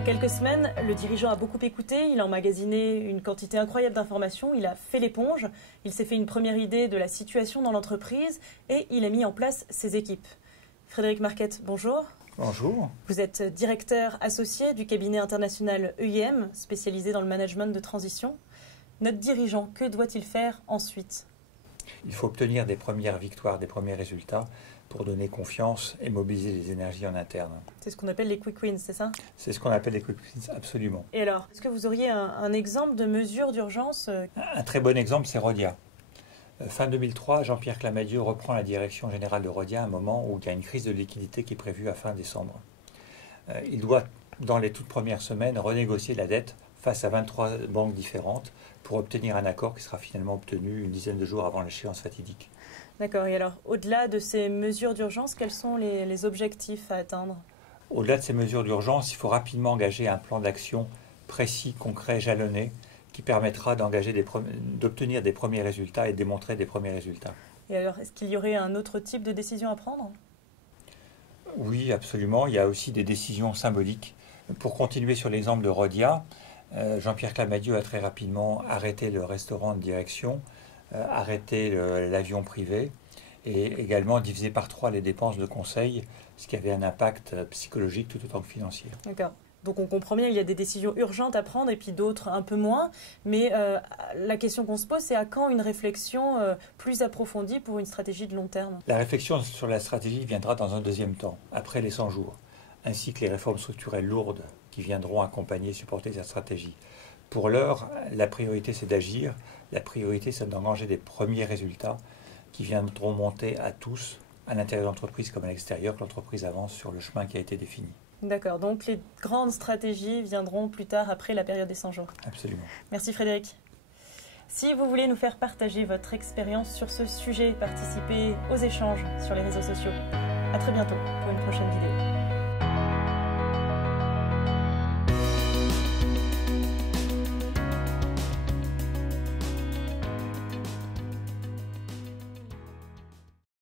En quelques semaines, le dirigeant a beaucoup écouté, il a emmagasiné une quantité incroyable d'informations, il a fait l'éponge, il s'est fait une première idée de la situation dans l'entreprise et il a mis en place ses équipes. Frédéric Marquette, bonjour. Bonjour. Vous êtes directeur associé du cabinet international EIM, spécialisé dans le management de transition. Notre dirigeant, que doit-il faire ensuite ? Il faut obtenir des premières victoires, des premiers résultats pour donner confiance et mobiliser les énergies en interne. C'est ce qu'on appelle les quick wins, c'est ça ? C'est ce qu'on appelle les quick wins, absolument. Et alors, est-ce que vous auriez un exemple de mesure d'urgence ? Un très bon exemple, c'est Rhodia. Fin 2003, Jean-Pierre Clamadieu reprend la direction générale de Rhodia à un moment où il y a une crise de liquidité qui est prévue à fin décembre. Il doit, dans les toutes premières semaines, renégocier la dette face à 23 banques différentes pour obtenir un accord qui sera finalement obtenu une dizaine de jours avant l'échéance fatidique. D'accord. Et alors, au-delà de ces mesures d'urgence, quels sont les objectifs à atteindre ? Au-delà de ces mesures d'urgence, il faut rapidement engager un plan d'action précis, concret, jalonné, qui permettra d'obtenir des premiers résultats et de démontrer des premiers résultats. Et alors, est-ce qu'il y aurait un autre type de décision à prendre ? Oui, absolument. Il y a aussi des décisions symboliques. Pour continuer sur l'exemple de Rhodia, Jean-Pierre Clamadieu a très rapidement arrêté le restaurant de direction, arrêté l'avion privé et également divisé par 3 les dépenses de conseil, ce qui avait un impact psychologique tout autant que financier. D'accord. Donc on comprend bien, il y a des décisions urgentes à prendre et puis d'autres un peu moins. Mais la question qu'on se pose, c'est à quand une réflexion plus approfondie pour une stratégie de long terme ? La réflexion sur la stratégie viendra dans un deuxième temps, après les 100 jours, ainsi que les réformes structurelles lourdes qui viendront accompagner et supporter cette stratégie. Pour l'heure, la priorité c'est d'agir, la priorité c'est d'engranger des premiers résultats qui viendront monter à tous, à l'intérieur de l'entreprise comme à l'extérieur, que l'entreprise avance sur le chemin qui a été défini. D'accord, donc les grandes stratégies viendront plus tard après la période des 100 jours. Absolument. Merci Frédéric. Si vous voulez nous faire partager votre expérience sur ce sujet, participez aux échanges sur les réseaux sociaux. À très bientôt pour une prochaine vidéo.